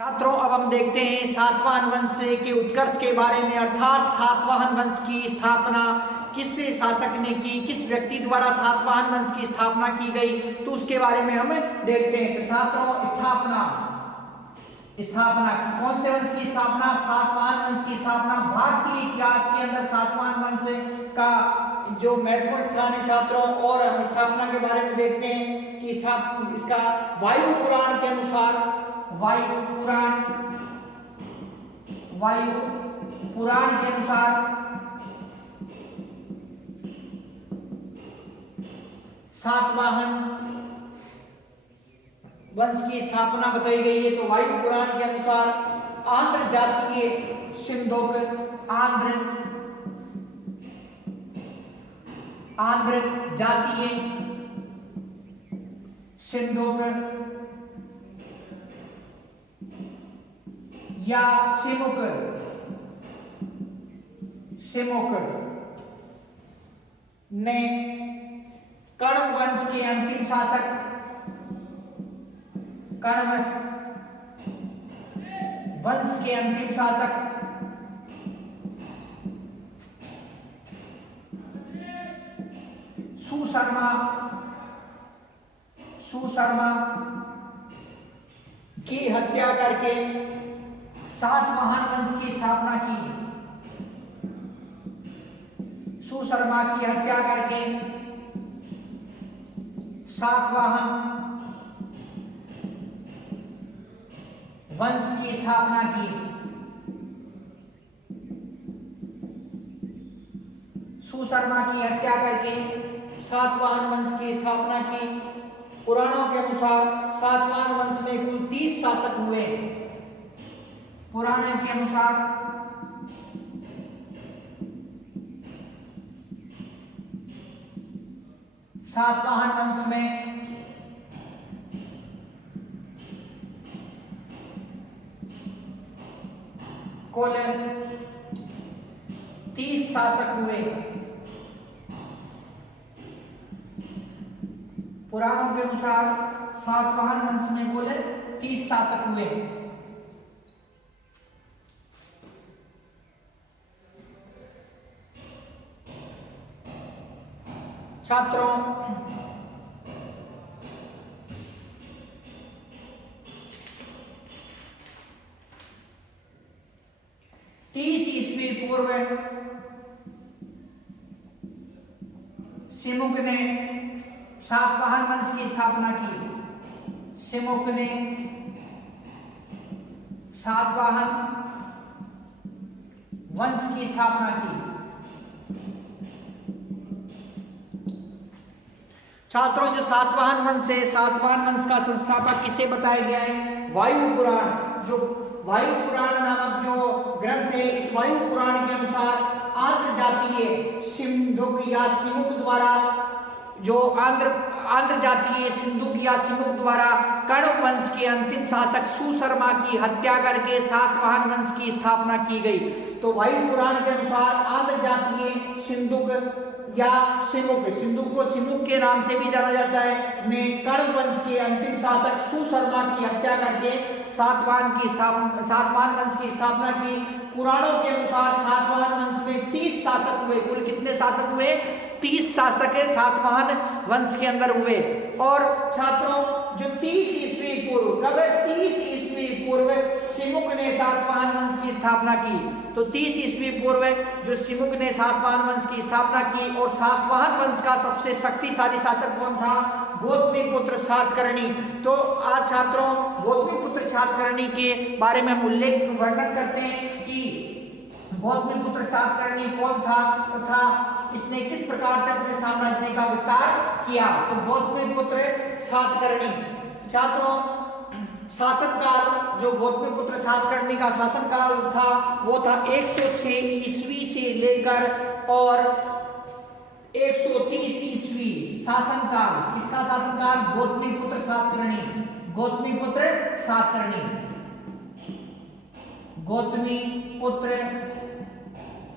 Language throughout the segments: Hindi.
छात्रों, अब हम देखते हैं सातवाहन वंश के उत्कर्ष के बारे में, अर्थात सातवाहन वंश की स्थापना किस शासक ने की, किस व्यक्ति द्वारा सातवाहन वंश की स्थापना की गई, तो उसके बारे में हम देखते हैं। तो छात्रों, स्थापना स्थापना कौन से वंश की स्थापना? सातवाहन वंश की स्थापना। भारतीय इतिहास के अंदर सातवाहन वंश का जो महत्वपूर्ण स्थान है छात्रों, और हम स्थापना के बारे में देखते हैं कि इसका वायु पुराण के अनुसार, वायु पुराण के अनुसार सातवाहन वंश की स्थापना बताई गई है। तो वायु पुराण के अनुसार आंध्र जातीय सिंधुक, आंध्र जातीय सिंधुक या सिमुक ने कण्व वंश के अंतिम शासक, कण्व वंश के अंतिम शासक सुशर्मा की हत्या करके सातवाहन वंश की स्थापना की। सुशर्मा की हत्या करके सातवाहन वंश की स्थापना की। सुशर्मा की हत्या करके सातवाहन वंश की स्थापना की। पुराणों के अनुसार सातवाहन वंश में कुल 30 शासक हुए। पुराणों के अनुसार सातवाहन वंश में कुल 30 शासक हुए। पुराणों के अनुसार सातवाहन वंश में कुल 30 शासक हुए। छात्रों, ईस्वी पूर्व सिमुक ने सातवाहन वंश की स्थापना की। सिमुक ने सातवाहन वंश की स्थापना की। छात्रों, जो सातवाहन वंश है, सातवाहन वंश का संस्थापक किसे बताया गया है? वायु पुराण। जो वायु पुराण नामक जो ग्रंथ है, इस वायु पुराण के अनुसार आंध्र जातीय सिंधुक या सिमुक द्वारा, जो आंध्र जातीय सिंधुक या सिमुक द्वारा कण्व वंश के अंतिम शासक सुशर्मा की हत्या करके सातवाहन वंश की स्थापना की गई। तो वायु पुराण के अनुसार आंध्र जातीय सिंधुक या सिंधुक को सिमुक के नाम से भी जाना जाता है, ने कण्व वंश के अंतिम शासक सुशर्मा की हत्या करके सातवाहन वंश की स्थापना की। पुराणों के अनुसार सातवाहन वंश में 30 शासक हुए। कुल कितने शासक हुए? 30 शासक सातवाहन वंश के अंदर हुए। और छात्रों, जो 30 ईस्वी पूर्व, कब 30 ईस्वी पूर्व सिमुक ने सातवाहन वंश की स्थापना की। तो 30 ईस्वी पूर्व जो सिमुक ने सातवाहन वंश की स्थापना की, और सातवाहन वंश का सबसे शक्तिशाली शासक कौन था? गौतमीपुत्र सातकर्णी। तो आज छात्रों, गौतमीपुत्र सातकर्णी के बारे में हम वर्णन करते हैं कि गौतमीपुत्र सातकर्णी कौन था तथा इसने किस प्रकार से अपने साम्राज्य का विस्तार किया। तो गौतमीपुत्र सातकर्णी, छात्रों, शासनकाल जो गौतमीपुत्र सातकर्णी का शासनकाल था वो था 106 ईस्वी से लेकर और 130 ईस्वी शासनकाल। किसका शासनकाल? गौतमीपुत्र सातकर्णी। गौतमीपुत्र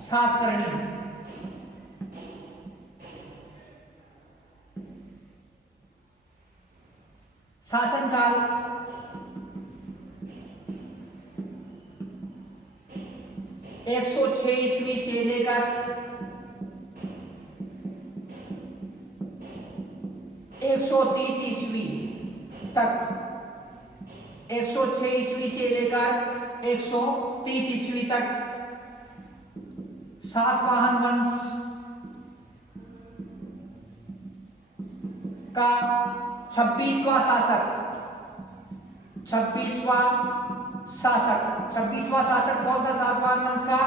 सातकर्णी शासनकाल 106 ईस्वी से लेकर 130 ईस्वी तक, 106 ईस्वी से लेकर 130 ईस्वी तक सातवाहन वंश का 26वां शासक, 26वां शासक कौन था सातवाहन वंश का?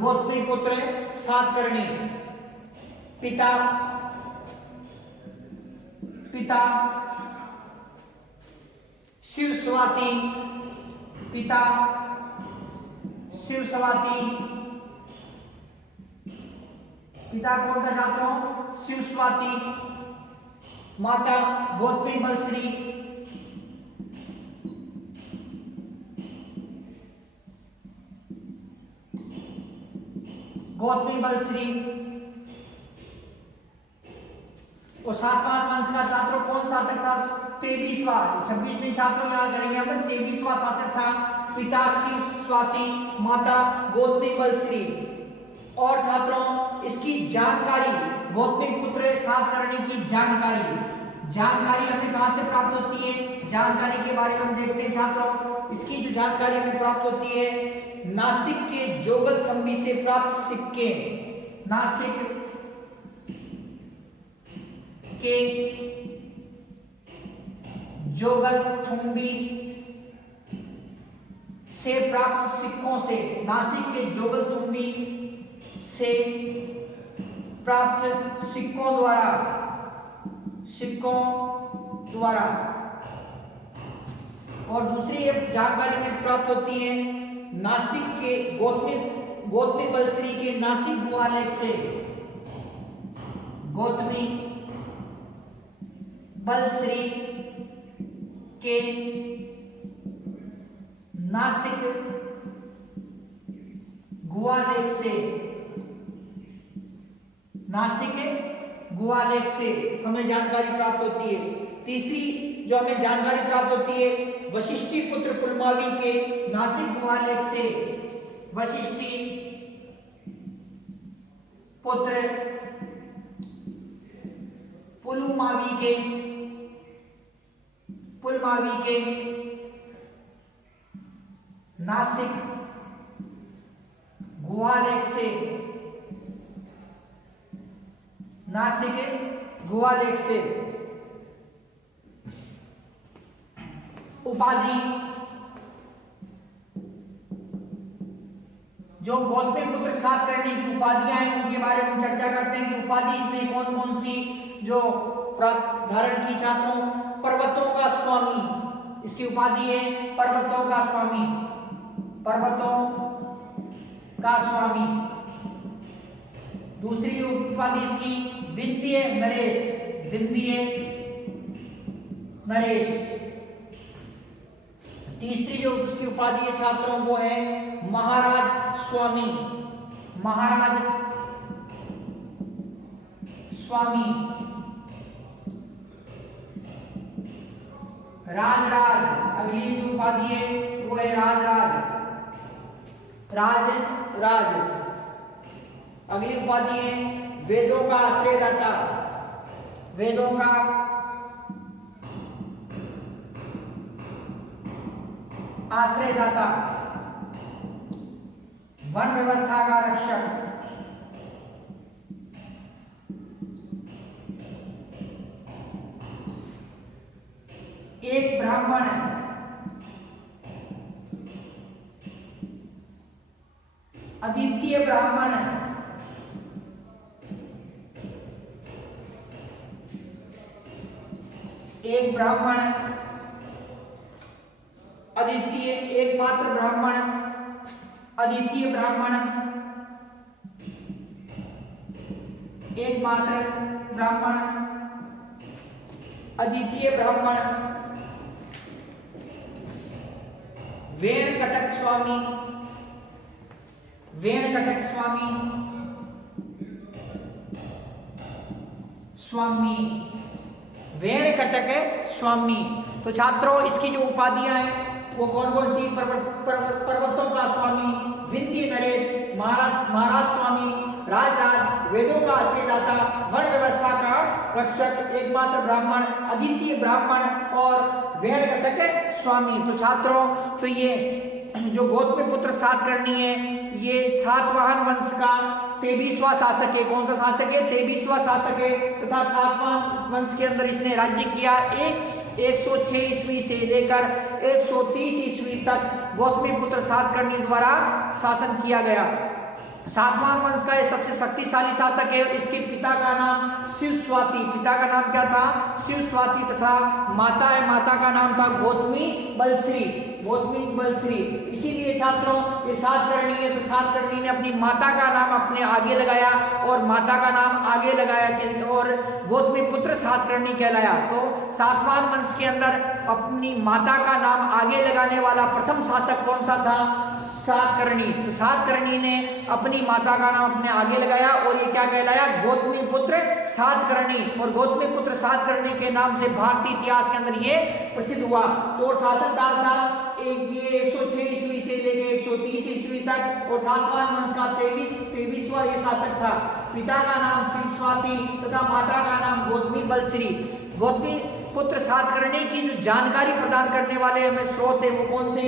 गौतमीपुत्र सातकर्णी। पिता शिवस्वाती, पिता कौन था छात्रों? शिवस्वाती। माता गौतमी बलश्री। और सातवाहन वंश का छात्रों कौन शासक था? 23वां, 26 नहीं छात्रों, यहाँ करेंगे हम 23वां शासक था। पिता शिवस्वाती, माता गौतमी बलश्री। और छात्रों इसकी जानकारी, गौतमीपुत्र सातकर्णी की जानकारी हमें कहां से प्राप्त होती है? जानकारी के बारे में हम देखते हैं छात्रों। इसकी जो जानकारी हमें प्राप्त होती है, नासिक के जोगलथंबी से प्राप्त सिक्के, नासिक के जोगलथंबी से प्राप्त सिक्कों से, नासिक के जोगलथंबी से प्राप्त सिक्कों द्वारा और दूसरी एक जानकारी में प्राप्त होती है नासिक के गौतमी बलश्री के नासिक गुहालेख से, गौतमी बलश्री के नासिक गुहालेख से हमें जानकारी प्राप्त होती है। तीसरी जो हमें जानकारी प्राप्त होती है वशिष्ठी पुत्र पुलमावी के नासिक गुहालेख से, वशिष्ठी पुत्र पुलमावी के नासिक गुहालेख से उपाधि, जो गौतमीपुत्र सातकर्णी की उपाधियां हैं उनके बारे में हम चर्चा करते हैं कि उपाधि इसमें कौन कौन सी जो प्राप्त धारण की छात्रों? पर्वतों का स्वामी, इसकी उपाधि है पर्वतों का स्वामी। दूसरी उपाधि इसकी विंध्य नरेश। तीसरी जो उसकी उपाधि है छात्रों वो है महाराज स्वामी। राजराज, अगली जो उपाधि है वो है राज। अगली उपाधि है वेदों का आश्रयदाता, वन व्यवस्था का रक्षक, एक ब्राह्मण, अद्वितीय ब्राह्मण, एक ब्राह्मण, अद्वितीय, एकमात्र ब्राह्मण, अद्वितीय ब्राह्मण, एकमात्र ब्राह्मण, अद्वितीय ब्राह्मण, वेणकटक स्वामी, वेणकटक स्वामी। तो छात्रों इसकी जो उपाधियां हैं वो कौन कौन सी? पर्वतों का स्वामी, विंध्य नरेश, रक्षक, एकमात्र ब्राह्मण, अद्वितीय ब्राह्मण और वेणकटक स्वामी। तो छात्रों, तो ये जो गौतमीपुत्र सातकर्णी है, ये सातवाहन वंश का 23वां शासक है। कौन सा शासक है? 23वां शासक है तथा सातवाहन वंश के अंदर इसने राज्य किया। 106 ईस्वी से लेकर 130 ईस्वी तक गौतमीपुत्र सातकर्णी द्वारा शासन किया गया। सातवाहन वंश का ये सबसे शक्तिशाली शासक है। इसके पिता का नाम शिवस्वाति, पिता का नाम क्या था? शिवस्वाति, तथा माता है, माता का नाम था गौतमी बलश्री, गौतमी बलश्री। इसीलिए छात्रों, ये सातकर्णी है, तो सातकर्णी ने अपनी माता का नाम अपने आगे लगाया और माता का नाम आगे लगाया और गौतमीपुत्र सातकर्णी कहलाया। तो सातवाहन वंश के अंदर अपनी माता का नाम आगे लगाने वाला प्रथम शासक कौन सा था? सातकर्णी। तो सातकर्णी ने अपनी माता का नाम अपने आगे लगाया और ये क्या कहलाया? गौतमीपुत्र सातकर्णी। और गौतमीपुत्र सातकर्णी के नाम से भारतीय इतिहास के अंदर ये प्रसिद्ध हुआ। तो शासनकाल था ये 106 ईस्वी से लेकर 130 ईस्वी तक और सातवाहन वंश का 23वां ये शासक था। पिता का नाम शिवस्वाति तथा माता का नाम गौतमी बलश्री। गौतमीपुत्र सातकर्णी की जो जानकारी प्रदान करने वाले हमें स्रोत है वो कौन से?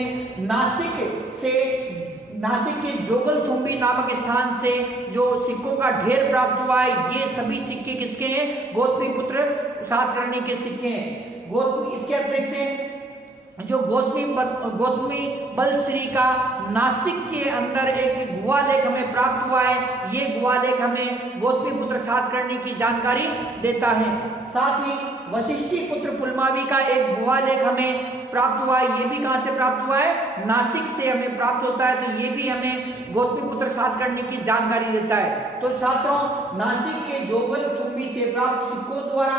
नासिक के जोगलथुम्बी नामक स्थान से जो सिक्कों का ढेर प्राप्त हुआ है, ये सभी सिक्के किसके हैं? गौतमीपुत्र सातकर्णी के सिक्के हैं। इसके अतिरिक्त जो गौतमी बलश्री का नासिक के अंदर एक गुहालेख हमें प्राप्त हुआ है। ये गुहालेख हमें गौतमीपुत्र सातकर्णी की जानकारी देता है। साथ ही वशिष्ठी पुत्र पुलमावी का एक गुहालेख हमें प्राप्त हुआ है। ये भी कहां से प्राप्त हुआ है? नासिक से हमें प्राप्त होता है। तो ये भी हमें गौतमीपुत्र सातकर्णी की जानकारी देता है। तो छात्रों, नासिक के जोगलथुम्बी से प्राप्त सिक्कों द्वारा,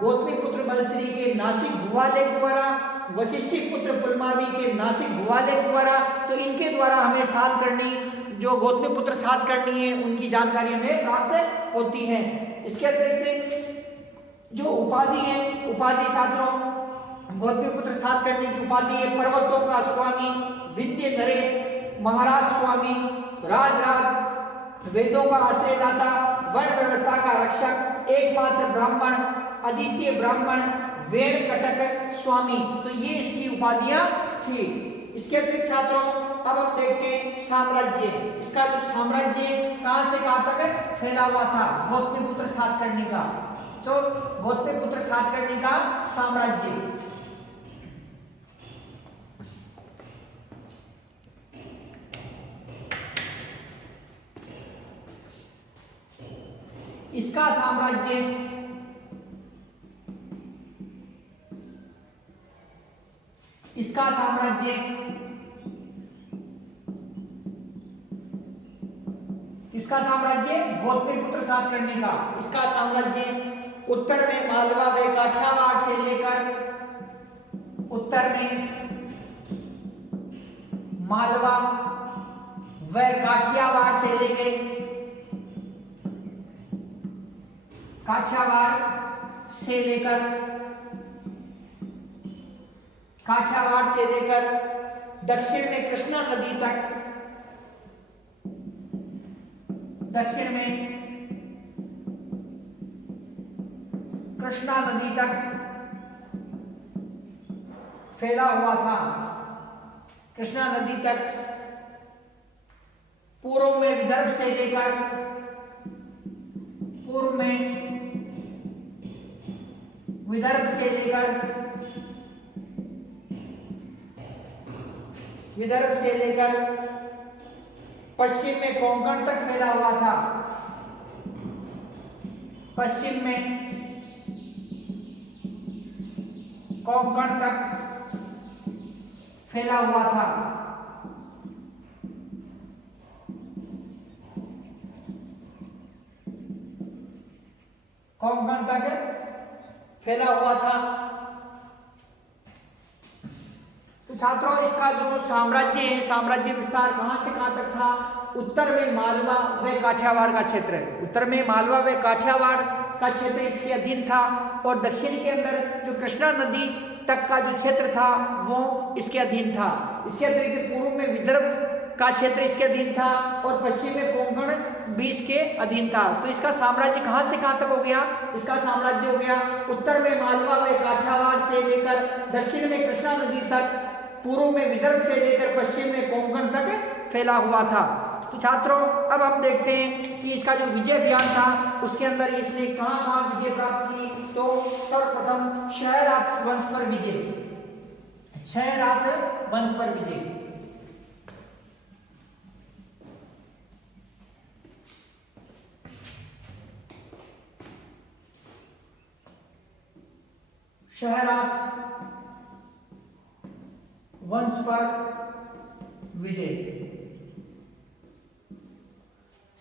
गौतमीपुत्र बलश्री के नासिक गुहालेख द्वारा, वशिष्ठी पुत्र पुलमावी के नासिक गुहालेख द्वारा, तो इनके द्वारा हमें सातकर्णी, जो गौतमीपुत्र सातकर्णी है, उनकी जानकारी हमें प्राप्त होती है। इसके अतिरिक्त जो उपाधि है, उपाधि छात्रों, गौतमीपुत्र सातकर्णी की उपाधि है पर्वतों का स्वामी, विद्य नरेश, महाराज स्वामी, राजराज, वेदों का आश्रयदाता, वर्ण व्यवस्था का रक्षक, एकमात्र ब्राह्मण, अद्वितीय ब्राह्मण, वेणकटक स्वामी। तो ये इसकी उपाधियां थी। इसके अतिरिक्त छात्रों, अब हम देखते हैं साम्राज्य। इसका जो साम्राज्य कहां से कहां तक फैला हुआ था? गौतमीपुत्र सातकर्णी का। तो गौतमीपुत्र सातकर्णी का साम्राज्य, इसका साम्राज्य गौतमीपुत्र सातकर्णी का, इसका साम्राज्य उत्तर में मालवा व काठियावाड़ से लेकर, उत्तर में मालवा व काठियावाड़ से लेकर, काठियावाड़ से लेकर दक्षिण में कृष्णा नदी तक, दक्षिण में कृष्णा नदी तक फैला हुआ था। कृष्णा नदी तक पूर्व में विदर्भ से लेकर, पूर्व में विदर्भ से लेकर पश्चिम में कोंकण तक फैला हुआ था। पश्चिम में कोंकण तक फैला हुआ था। कोंकण तक फैला हुआ था। तो छात्रों, इसका जो साम्राज्य है, साम्राज्य विस्तार कहां से कहां तक था? उत्तर में मालवा व काठियावाड़ का क्षेत्र है। उत्तर में मालवा व काठियावाड़ का क्षेत्र इसके अधीन था और दक्षिण के अंदर जो कृष्णा नदी तक का जो क्षेत्र था वो इसके अधीन था। इसके अतिरिक्त पूर्व में विदर्भ का क्षेत्र इसके अधीन था और पश्चिम में कोंकण भी इसके अधीन था। तो इसका साम्राज्य कहां से कहां तक हो गया? इसका साम्राज्य हो गया उत्तर में मालवा व काठियावाड़ से लेकर दक्षिण में कृष्णा नदी तक, पूर्व में विदर्भ से लेकर पश्चिम में कोंकण तक फैला हुआ था। तो छात्रों अब हम देखते हैं कि इसका जो विजय अभियान था उसके अंदर इसने कहां कहां विजय प्राप्त की। तो सर्वप्रथम क्षयरात वंश पर विजय, क्षयरात वंश पर विजय। क्षयरात वंश पर विजय,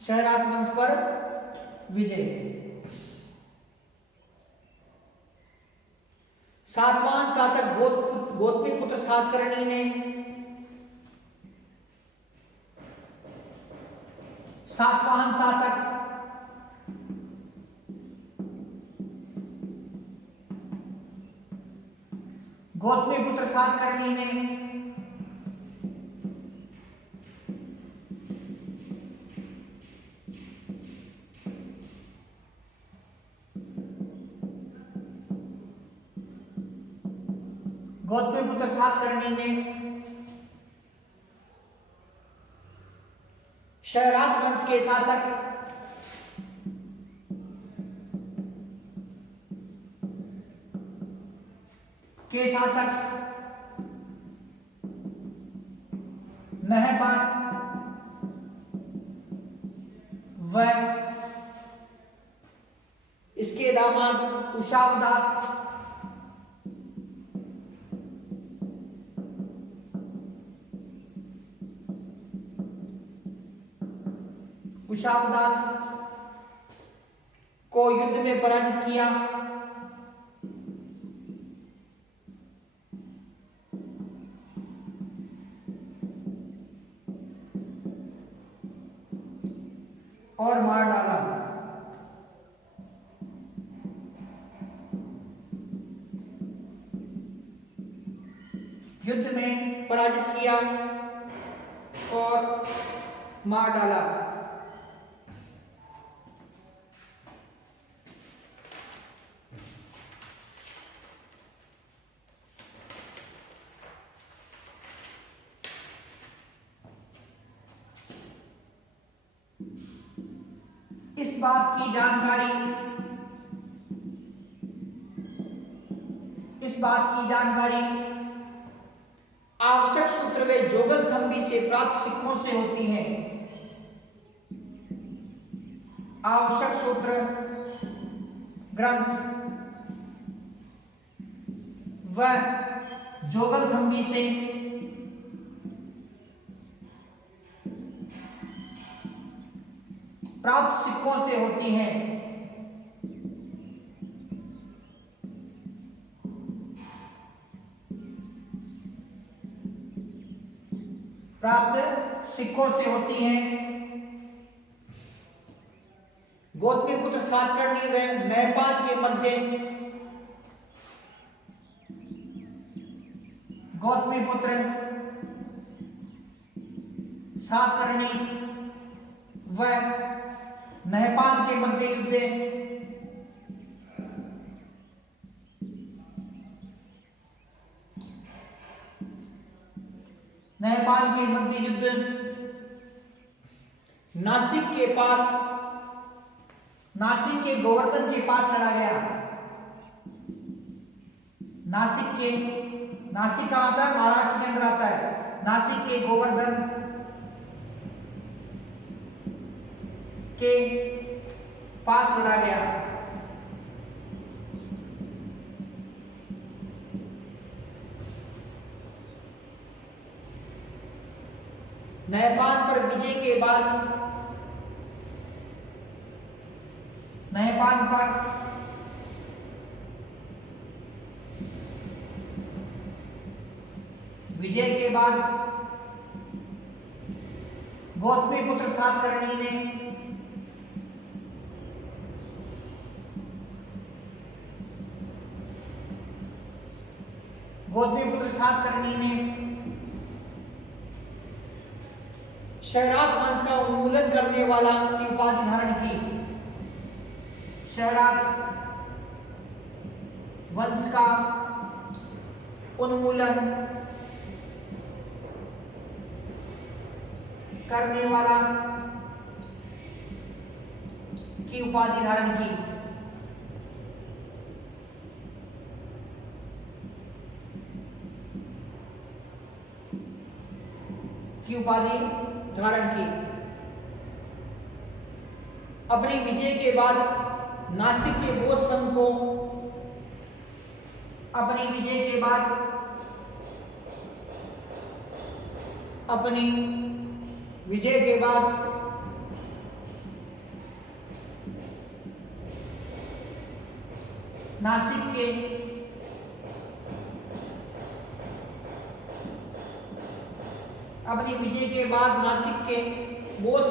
क्षयरात वंश पर विजय। सातवाहन शासक गौतमीपुत्र सातकर्णी ने सातवाहन शासक गौतमीपुत्र सातकर्णी ने गौतमीपुत्र सातकर्णी ने क्षयरात वंश के शासक नहपान व इसके दामाद कुशावदात को युद्ध में पराजित किया। और मार डाला। युद्ध में पराजित किया और मार डाला। इस बात की जानकारी आवश्यक सूत्र वे जोगलथंबी से प्राप्त सिक्कों से होती है। आवश्यक सूत्र ग्रंथ व जोगलथंबी से प्राप्त सिक्कों से होती है। प्राप्त सिक्कों से होती हैं। गौतमीपुत्र सातकर्णी व नहपान के मध्य गौतमीपुत्र सातकर्णी व नहपान के मध्य युद्ध नहपान के मध्य युद्ध नासिक के गोवर्धन के पास लड़ा गया। नासिक कहां आता है? महाराष्ट्र के अंदर आता है। नासिक के गोवर्धन के पास लड़ा गया। नहपान पर विजय के बाद गौतमीपुत्र सातकर्णी ने शहरात वंश का उन्मूलन करने वाला की उपाधि धारण की। शहरात वंश का उन्मूलन करने वाला की उपाधि धारण की। उपाधि धारण की। अपनी विजय के बाद नासिक के बौद्ध संघ को अपनी विजय के बाद नासिक के बौद्ध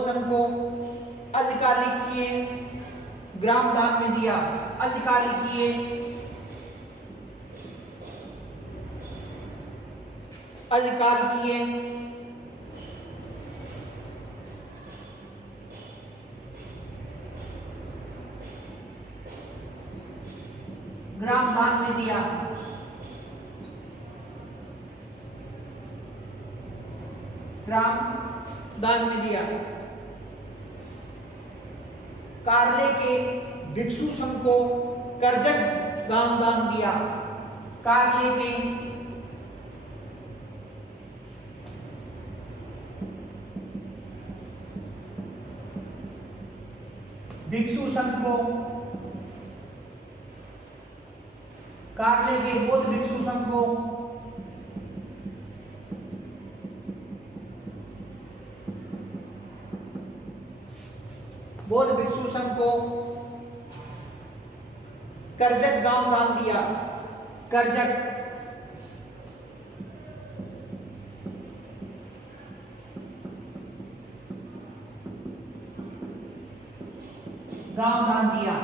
संघ को अजकालिक किए, ग्राम दान में दिया। अजकालिक किए, ग्राम दान में दिया। ग्राम दान में दिया। कार्ले के भिक्षु संघ को करजक ग्राम दान दिया। कार्ले के भिक्षु संघ को, कार्ले के बौद्ध भिक्षु संघ को करजक गांव दान दिया। करजक गांव दान दिया।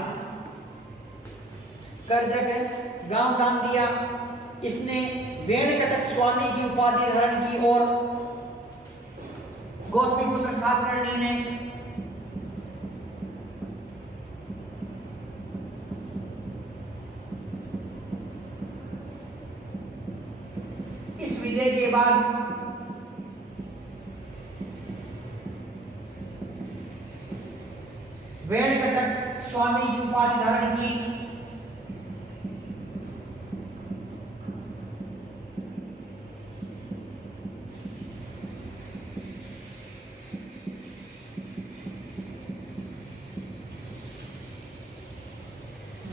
करजक गांव दान दिया। इसने वेणकटक स्वामी की उपाधि धारण की और गौतमीपुत्र सातकर्णी ने इस विजय के बाद वेणकटक स्वामी की उपाधि धारण की।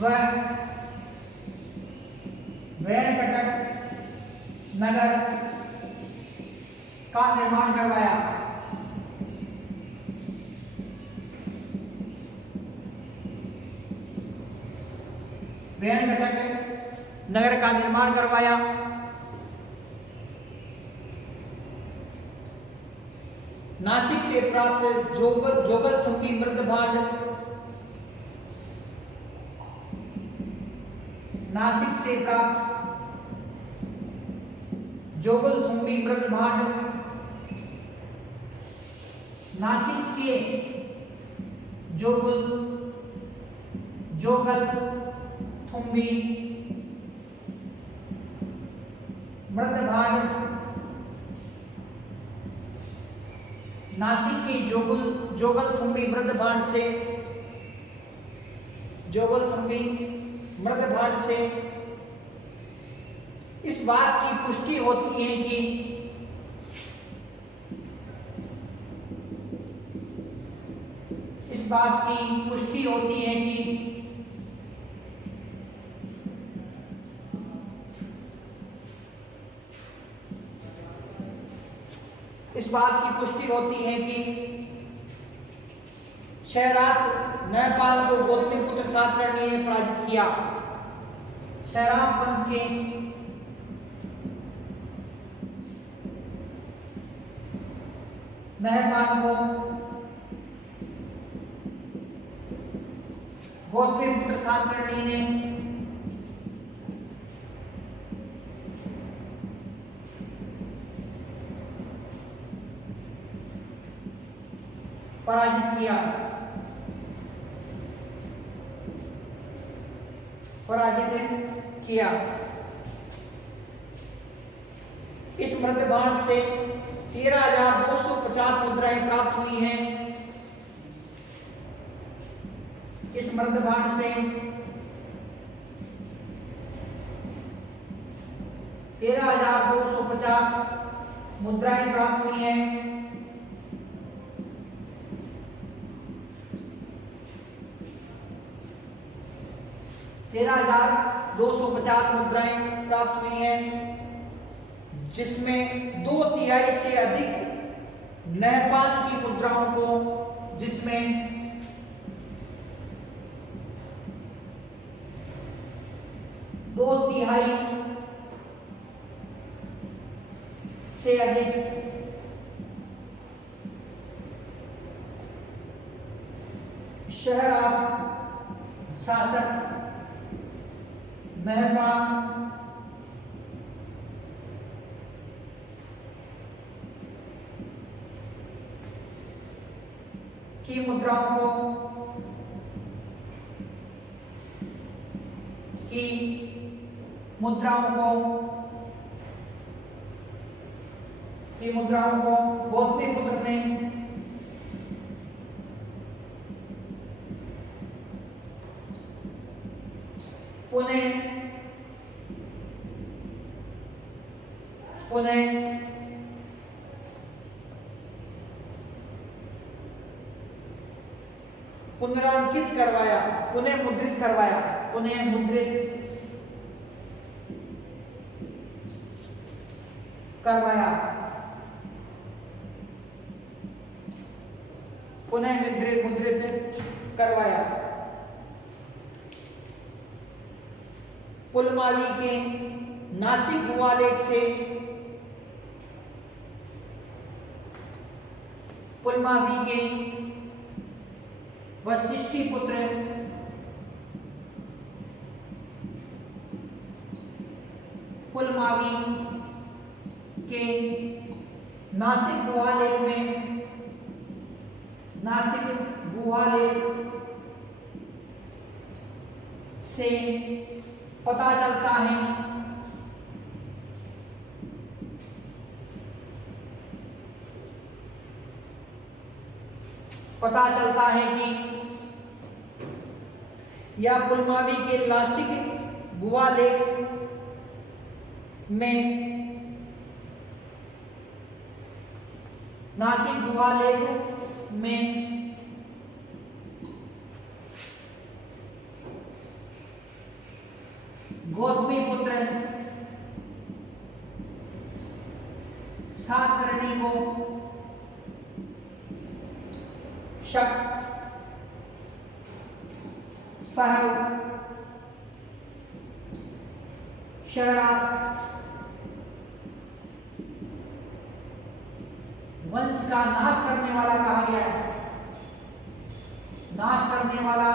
वह वेणकटक नगर का निर्माण करवाया। वेणकटक नगर का निर्माण करवाया। नासिक से प्राप्त जोगलथुम्बी मृदभांड, नासिक से प्राप्त जोगलथुम्बी मृदभांड, नासिक के जोगलथुम्बी मृदभांड, नासिक के जोगलथुम्बी मृदभांड से इस बात की पुष्टि होती है कि इस बात की पुष्टि होती है कि शहरात न्यायपाल को गौतमीपुत्र सातकर्णी ने पराजित किया। शहरात वंश के न्यायपाल को गौतमीपुत्र सातकर्णी ने पराजित किया। इस मृदबाण से 13,250 मुद्राएं प्राप्त हुई हैं। इस मृदबाण से 13,250 मुद्राएं प्राप्त हुई हैं। 13,250 मुद्राएं प्राप्त हुई हैं, जिसमें 2/3 से अधिक नहपान की मुद्राओं को, जिसमें दो तिहाई से अधिक शहरात शासक नहपान की मुद्राओं को गौतमीपुत्र ने पुनरांकित करवाया, पुनः मुद्रित करवाया, पुनः मुद्रित करवाया, पुनः मुद्रित करवाया। पुलमावी के नासिक भूआलेख से पुलमावी के वशिष्ठीपुत्र पुलमावी के नासिक भूआलेख से पता चलता है कि या पुलमावी के नासिक भूआलेख में गौतमीपुत्र सातकर्णी को शक, पहल, शहरात वंश का नाश करने वाला कहा गया है। नाश करने वाला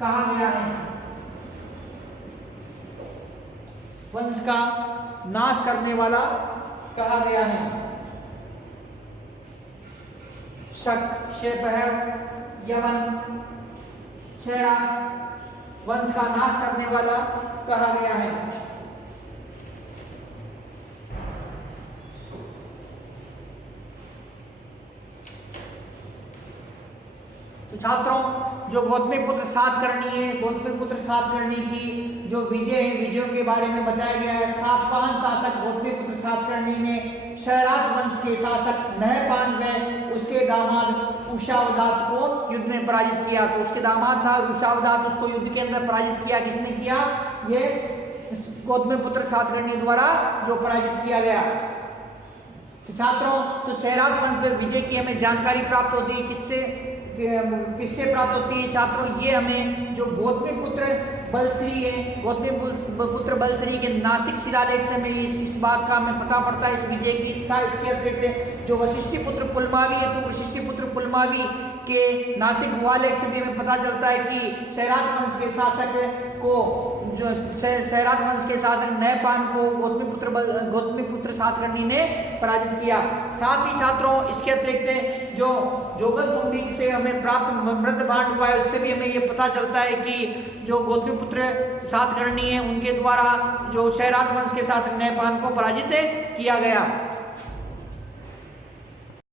कहा गया है। वंश का नाश करने वाला कहा गया है। शक, शेपहर, यवन, शेरा वंश का नाश करने वाला कहा गया है। तो छात्रों, जो गौतमीपुत्र सातकर्णी की जो विजय है, विजयों के बारे में बताया गया है। सातवाहन शासक गौतमीपुत्र सातकर्णी ने शहरात वंश के शासक नहपान में उसके दामाद उषावदात को युद्ध में पराजित किया। तो उसके दामाद था उषावदात, उसको युद्ध के अंदर पराजित किया। किसने किया? ये गौतमीपुत्र सातकर्णी द्वारा जो पराजित किया गया। तो छात्रों, तो शहरात वंश पर विजय की हमें जानकारी प्राप्त होती है। किससे प्राप्त होती है छात्रों? ये हमें जो गौतमीपुत्र बलश्री है, गौतमीपुत्र बलश्री के नासिक शिलालेख से हमें इस बात का हमें पता पड़ता है, इस विजय की का। इसके अतिरिक्त जो वशिष्ठी पुत्र पुलमावी है, तो वशिष्ठी पुत्र पुलमावी के नासिक वाले सदी में पता चलता है कि सैराट वंश के शासक को, जो सैराट वंश के शासक नैपान को गौतमी पुत्र सातकर्णी ने पराजित किया। साथ ही छात्रों इसके अतिरिक्त जो जोगल तुंबिक से हमें प्राप्त मृदभांड हुआ है, उससे भी हमें ये पता चलता है कि जो गौतमी पुत्र सातकर्णी है उनके द्वारा जो सैराट वंश के शासक नैपान को पराजित किया गया।